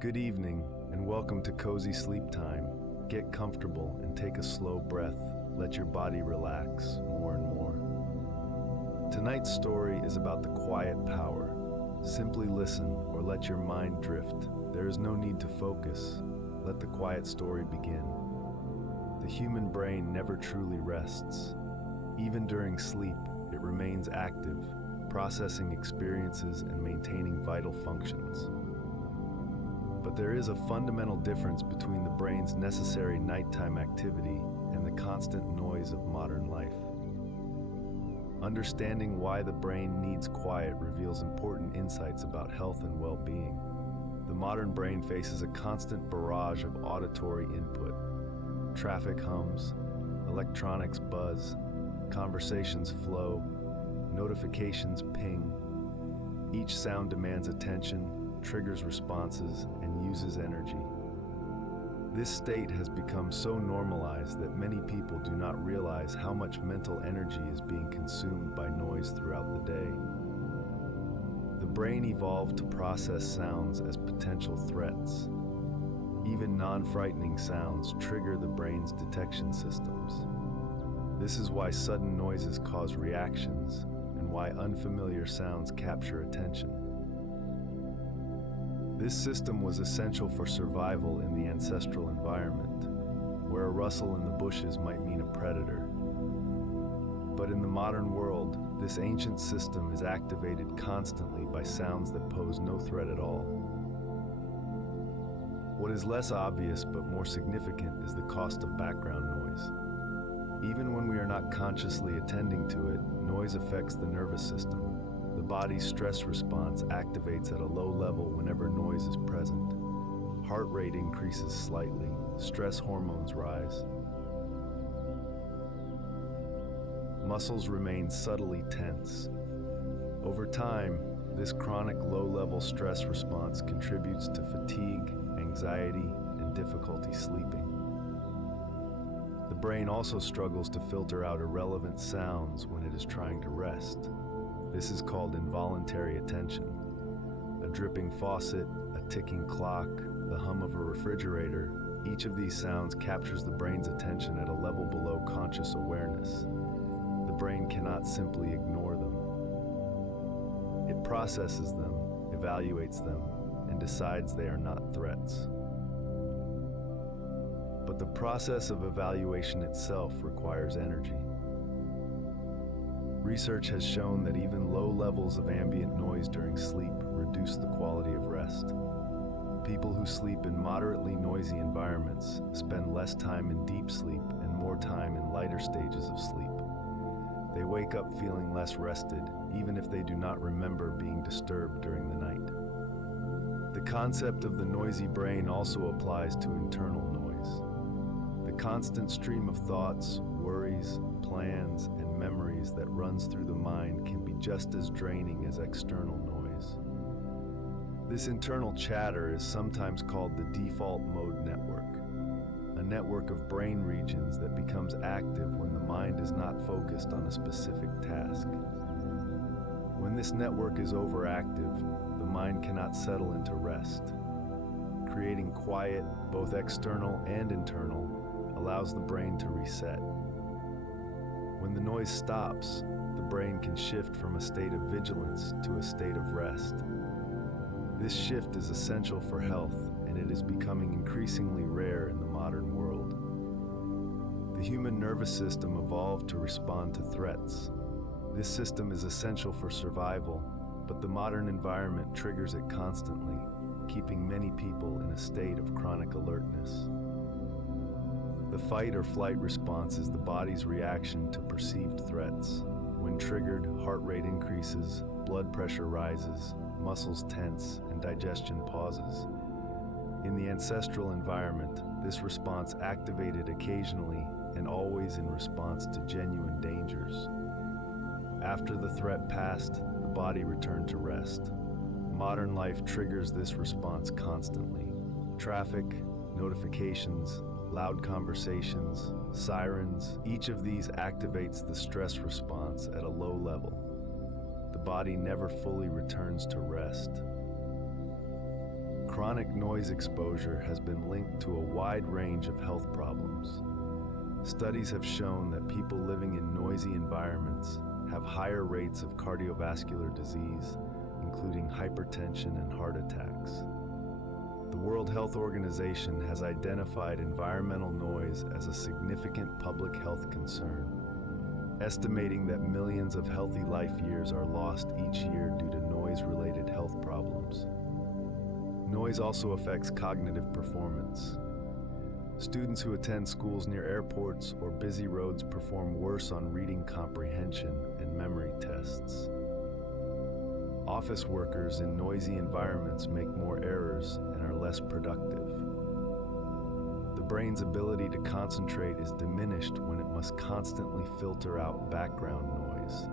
Good evening, and welcome to Cozy Sleep Time. Get comfortable and take a slow breath. Let your body relax more and more. Tonight's story is about the quiet power. Simply listen or let your mind drift. There is no need to focus. Let the quiet story begin. The human brain never truly rests. Even during sleep, it remains active, processing experiences and maintaining vital functions. But there is a fundamental difference between the brain's necessary nighttime activity and the constant noise of modern life. Understanding why the brain needs quiet reveals important insights about health and well-being. The modern brain faces a constant barrage of auditory input. Traffic hums, electronics buzz, conversations flow, notifications ping. Each sound demands attention, triggers responses, and uses energy. This state has become so normalized that many people do not realize how much mental energy is being consumed by noise throughout the day. The brain evolved to process sounds as potential threats. Even non-frightening sounds trigger the brain's detection systems. This is why sudden noises cause reactions and why unfamiliar sounds capture attention. This system was essential for survival in the ancestral environment, where a rustle in the bushes might mean a predator. But in the modern world, this ancient system is activated constantly by sounds that pose no threat at all. What is less obvious but more significant is the cost of background noise. Even when we are not consciously attending to it, noise affects the nervous system. The body's stress response activates at a low level whenever noise is present. Heart rate increases slightly, stress hormones rise. Muscles remain subtly tense. Over time, this chronic low-level stress response contributes to fatigue, anxiety, and difficulty sleeping. The brain also struggles to filter out irrelevant sounds when it is trying to rest. This is called involuntary attention. A dripping faucet, a ticking clock, the hum of a refrigerator, each of these sounds captures the brain's attention at a level below conscious awareness. The brain cannot simply ignore them. It processes them, evaluates them, and decides they are not threats. But the process of evaluation itself requires energy. Research has shown that even low levels of ambient noise during sleep reduce the quality of rest. People who sleep in moderately noisy environments spend less time in deep sleep and more time in lighter stages of sleep. They wake up feeling less rested, even if they do not remember being disturbed during the night. The concept of the noisy brain also applies to internal noise. The constant stream of thoughts, worries, plans, and memories that runs through the mind can be just as draining as external noise. This internal chatter is sometimes called the default mode network, a network of brain regions that becomes active when the mind is not focused on a specific task. When this network is overactive, the mind cannot settle into rest. Creating quiet, both external and internal, allows the brain to reset. When the noise stops, the brain can shift from a state of vigilance to a state of rest. This shift is essential for health, and it is becoming increasingly rare in the modern world. The human nervous system evolved to respond to threats. This system is essential for survival, but the modern environment triggers it constantly, keeping many people in a state of chronic alertness. The fight or flight response is the body's reaction to perceived threats. When triggered, heart rate increases, blood pressure rises, muscles tense, and digestion pauses. In the ancestral environment, this response activated occasionally and always in response to genuine dangers. After the threat passed, the body returned to rest. Modern life triggers this response constantly. Traffic, notifications, loud conversations, sirens, each of these activates the stress response at a low level. The body never fully returns to rest. chronic noise exposure has been linked to a wide range of health problems. Studies have shown that people living in noisy environments have higher rates of cardiovascular disease, including hypertension and heart attacks. The World Health Organization has identified environmental noise as a significant public health concern, estimating that millions of healthy life years are lost each year due to noise-related health problems. Noise also affects cognitive performance. Students who attend schools near airports or busy roads perform worse on reading comprehension and memory tests. Office workers in noisy environments make more errors and are less productive. The brain's ability to concentrate is diminished when it must constantly filter out background noise.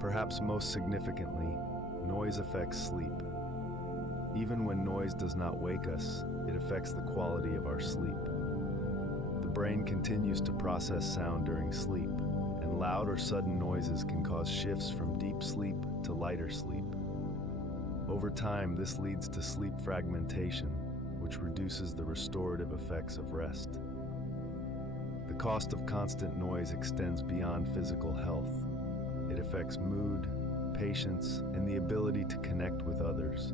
Perhaps most significantly, noise affects sleep. Even when noise does not wake us, it affects the quality of our sleep. The brain continues to process sound during sleep, and loud or sudden noises can cause shifts from deep sleep to lighter sleep. Over time, this leads to sleep fragmentation, which reduces the restorative effects of rest. The cost of constant noise extends beyond physical health. It affects mood, patience, and the ability to connect with others.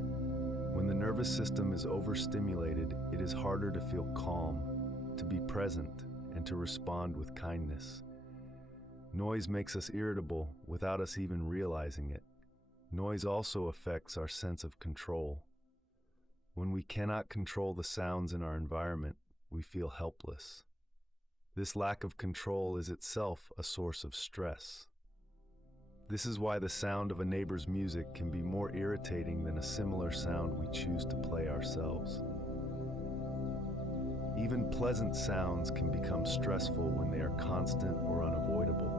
When the nervous system is overstimulated, it is harder to feel calm, to be present, and to respond with kindness. Noise makes us irritable without us even realizing it. Noise also affects our sense of control. When we cannot control the sounds in our environment, we feel helpless. This lack of control is itself a source of stress. This is why the sound of a neighbor's music can be more irritating than a similar sound we choose to play ourselves. Even pleasant sounds can become stressful when they are constant or unavoidable.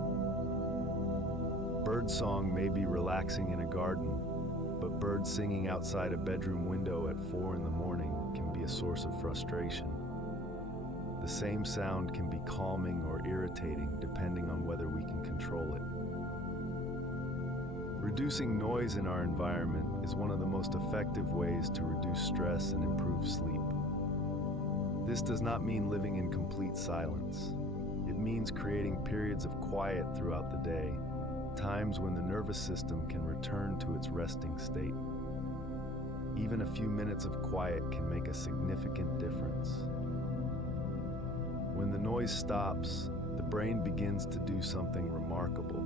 Birdsong may be relaxing in a garden, but birds singing outside a bedroom window at 4 in the morning can be a source of frustration. The same sound can be calming or irritating depending on whether we can control it. Reducing noise in our environment is one of the most effective ways to reduce stress and improve sleep. This does not mean living in complete silence. It means creating periods of quiet throughout the day, times when the nervous system can return to its resting state. Even a few minutes of quiet can make a significant difference. When the noise stops, the brain begins to do something remarkable.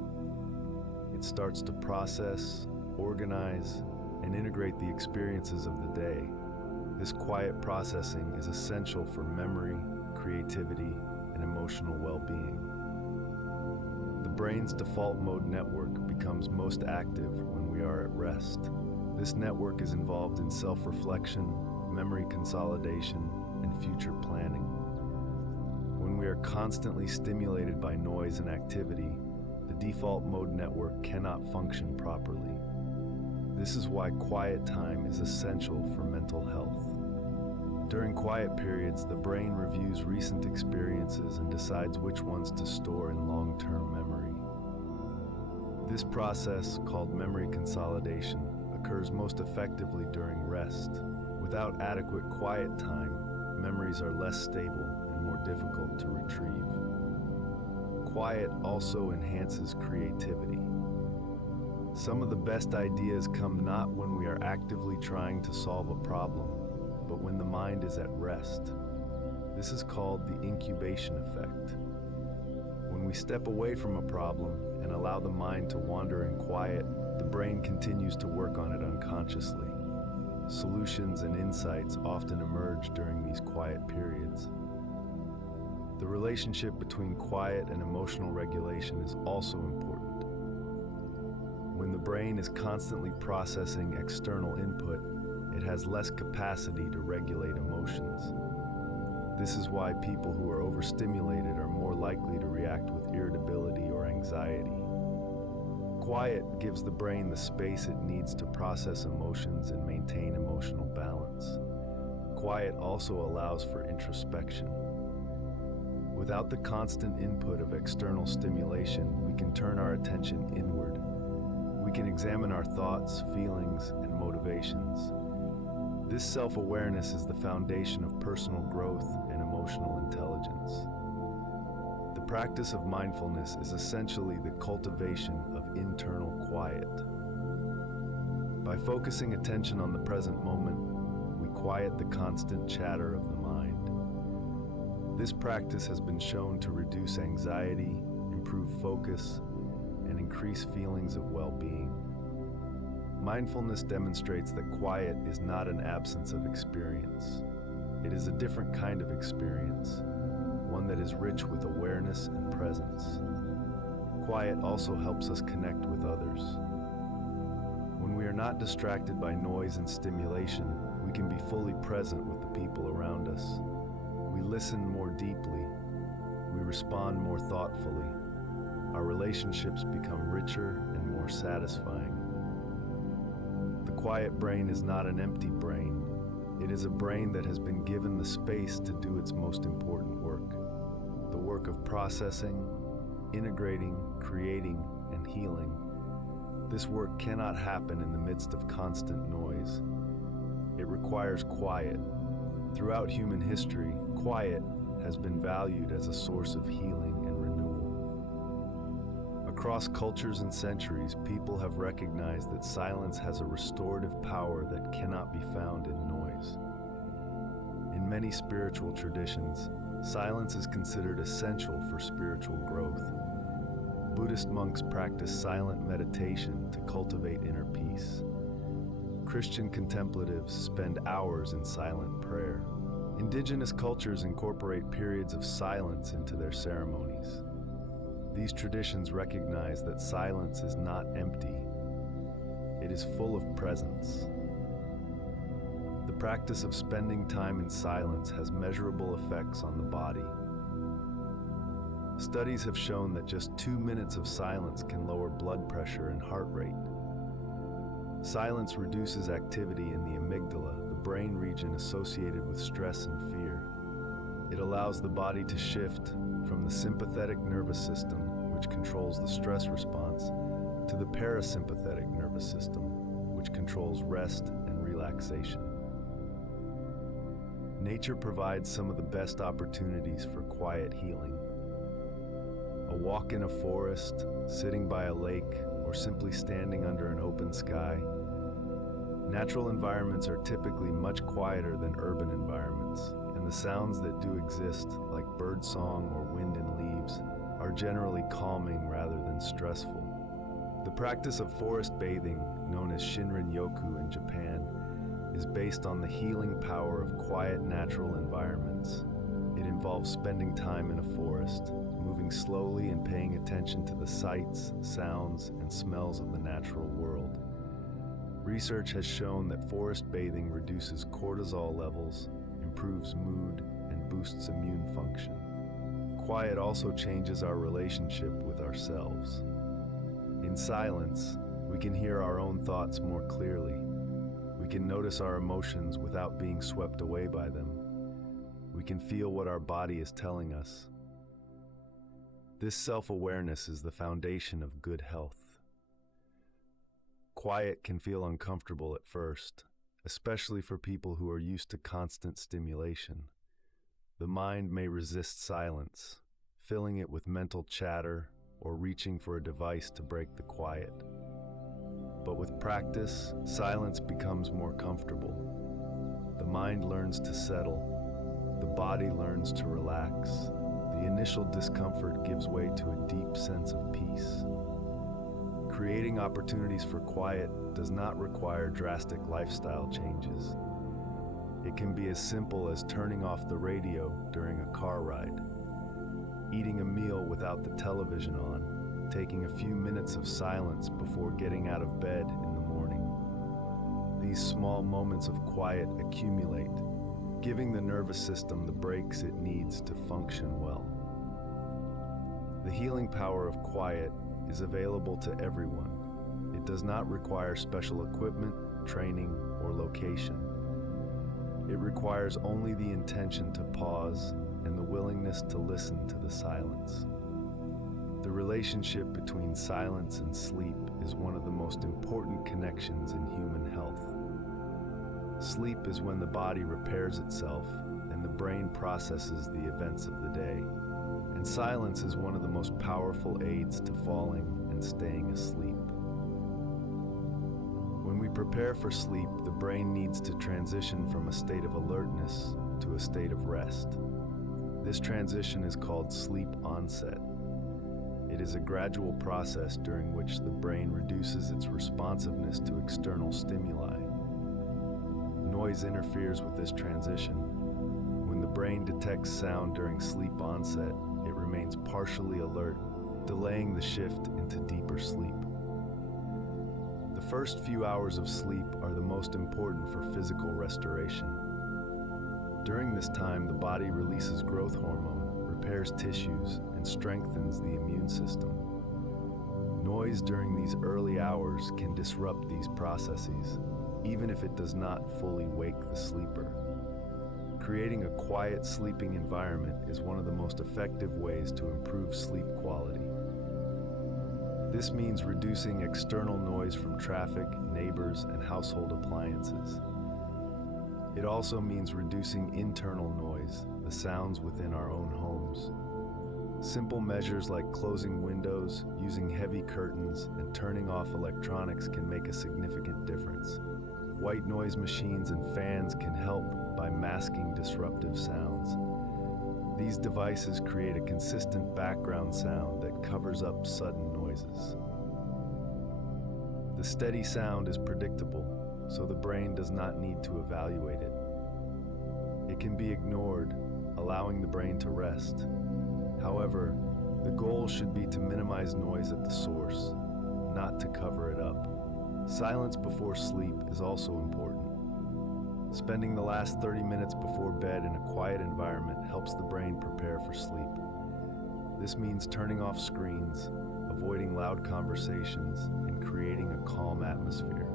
It starts to process, organize, and integrate the experiences of the day. This quiet processing is essential for memory, creativity, and emotional well-being. The brain's default mode network becomes most active when we are at rest. This network is involved in self-reflection, memory consolidation, and future planning. When we are constantly stimulated by noise and activity, the default mode network cannot function properly. This is why quiet time is essential for mental health. During quiet periods, the brain reviews recent experiences and decides which ones to store in long-term memory. This process, called memory consolidation, occurs most effectively during rest. Without adequate quiet time, memories are less stable and more difficult to retrieve. Quiet also enhances creativity. Some of the best ideas come not when we are actively trying to solve a problem, but when the mind is at rest. This is called the incubation effect. When we step away from a problem and allow the mind to wander in quiet, the brain continues to work on it unconsciously. Solutions and insights often emerge during these quiet periods. The relationship between quiet and emotional regulation is also important. When the brain is constantly processing external input, it has less capacity to regulate emotions. This is why people who are overstimulated are more likely to react with irritability or anxiety. Quiet gives the brain the space it needs to process emotions and maintain emotional balance. Quiet also allows for introspection. Without the constant input of external stimulation, we can turn our attention inward. We can examine our thoughts, feelings, and motivations. This self-awareness is the foundation of personal growth and emotional intelligence. The practice of mindfulness is essentially the cultivation of internal quiet. By focusing attention on the present moment, we quiet the constant chatter of the mind. This practice has been shown to reduce anxiety, improve focus, and increase feelings of well-being. Mindfulness demonstrates that quiet is not an absence of experience. It is a different kind of experience, one that is rich with awareness and presence. Quiet also helps us connect with others. When we are not distracted by noise and stimulation, we can be fully present with the people around us. We listen more deeply. We respond more thoughtfully. Our relationships become richer and more satisfying. The quiet brain is not an empty brain. It is a brain that has been given the space to do its most important work. The work of processing, integrating, creating, and healing. This work cannot happen in the midst of constant noise. It requires quiet. Throughout human history, quiet has been valued as a source of healing and renewal. Across cultures and centuries, people have recognized that silence has a restorative power that cannot be found in noise. In many spiritual traditions, silence is considered essential for spiritual growth. Buddhist monks practice silent meditation to cultivate inner peace. Christian contemplatives spend hours in silent prayer. Indigenous cultures incorporate periods of silence into their ceremonies. These traditions recognize that silence is not empty. It is full of presence. The practice of spending time in silence has measurable effects on the body. Studies have shown that just 2 minutes of silence can lower blood pressure and heart rate. Silence reduces activity in the amygdala, the brain region associated with stress and fear. It allows the body to shift from the sympathetic nervous system, which controls the stress response, to the parasympathetic nervous system, which controls rest and relaxation. Nature provides some of the best opportunities for quiet healing. A walk in a forest, sitting by a lake, or simply standing under an open sky. Natural environments are typically much quieter than urban environments, and the sounds that do exist, like birdsong or wind in leaves, are generally calming rather than stressful. The practice of forest bathing, known as Shinrin-yoku in Japan, is based on the healing power of quiet natural environments. It involves spending time in a forest, moving slowly and paying attention to the sights, sounds, and smells of the natural world. Research has shown that forest bathing reduces cortisol levels, improves mood, and boosts immune function. Quiet also changes our relationship with ourselves. In silence, we can hear our own thoughts more clearly. We can notice our emotions without being swept away by them. We can feel what our body is telling us. This self-awareness is the foundation of good health. Quiet can feel uncomfortable at first, especially for people who are used to constant stimulation. The mind may resist silence, filling it with mental chatter or reaching for a device to break the quiet. But with practice, silence becomes more comfortable. The mind learns to settle. The body learns to relax. The initial discomfort gives way to a deep sense of peace. Creating opportunities for quiet does not require drastic lifestyle changes. It can be as simple as turning off the radio during a car ride, eating a meal without the television on, taking a few minutes of silence before getting out of bed in the morning. These small moments of quiet accumulate, giving the nervous system the breaks it needs to function well. The healing power of quiet is available to everyone. It does not require special equipment, training, or location. It requires only the intention to pause and the willingness to listen to the silence. The relationship between silence and sleep is one of the most important connections in human health. Sleep is when the body repairs itself and the brain processes the events of the day. And silence is one of the most powerful aids to falling and staying asleep. When we prepare for sleep, the brain needs to transition from a state of alertness to a state of rest. This transition is called sleep onset. It is a gradual process during which the brain reduces its responsiveness to external stimuli. Noise interferes with this transition. When the brain detects sound during sleep onset, it remains partially alert, delaying the shift into deeper sleep. The first few hours of sleep are the most important for physical restoration. During this time, the body releases growth hormone, repairs tissues, and strengthens the immune system. Noise during these early hours can disrupt these processes, even if it does not fully wake the sleeper. Creating a quiet sleeping environment is one of the most effective ways to improve sleep quality. This means reducing external noise from traffic, neighbors, and household appliances. It also means reducing internal noise, the sounds within our own homes. Simple measures like closing windows, using heavy curtains, and turning off electronics can make a significant difference. White noise machines and fans can help by masking disruptive sounds. These devices create a consistent background sound that covers up sudden noises. The steady sound is predictable, so the brain does not need to evaluate it. It can be ignored, allowing the brain to rest. However, the goal should be to minimize noise at the source, not to cover it up. Silence before sleep is also important. Spending the last 30 minutes before bed in a quiet environment helps the brain prepare for sleep. This means turning off screens, avoiding loud conversations, and creating a calm atmosphere.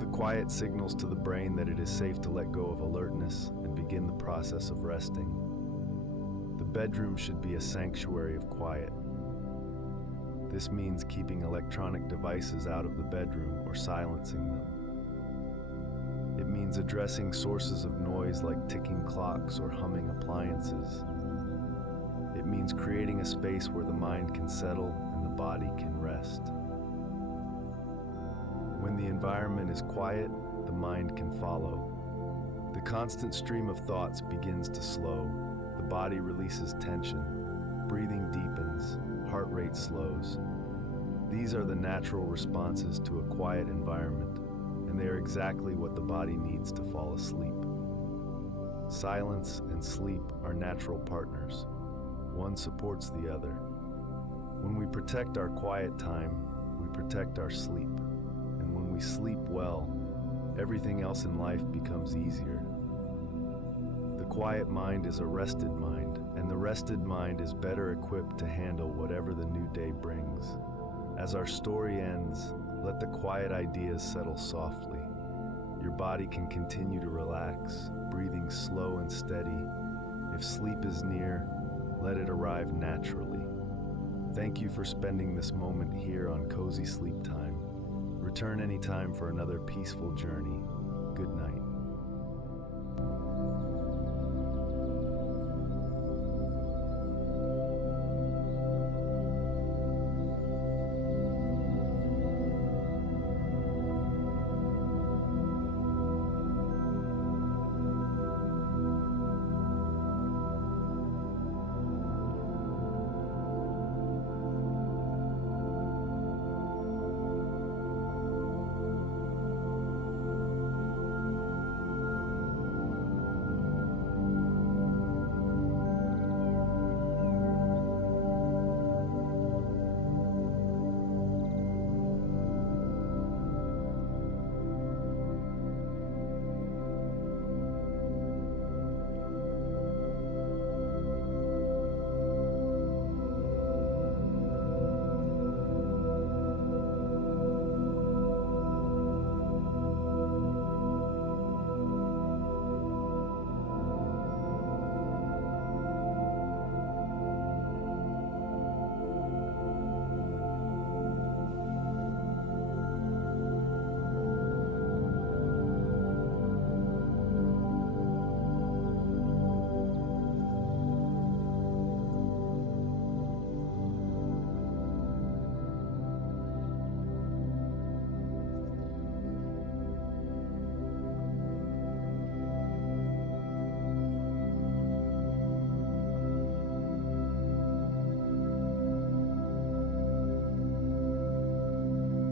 The quiet signals to the brain that it is safe to let go of alertness and begin the process of resting. The bedroom should be a sanctuary of quiet. This means keeping electronic devices out of the bedroom or silencing them. It means addressing sources of noise like ticking clocks or humming appliances. It means creating a space where the mind can settle and the body can rest. When the environment is quiet, the mind can follow. The constant stream of thoughts begins to slow. The body releases tension. Breathing deepens. Heart rate slows. These are the natural responses to a quiet environment, and they are exactly what the body needs to fall asleep. Silence and sleep are natural partners. One supports the other. When we protect our quiet time, we protect our sleep. And when we sleep well, everything else in life becomes easier. The quiet mind is a rested mind, and the rested mind is better equipped to handle whatever the new day brings. As our story ends, let the quiet ideas settle softly. Your body can continue to relax, breathing slow and steady. If sleep is near, let it arrive naturally. Thank you for spending this moment here on Cozy Sleep Time. Return anytime for another peaceful journey.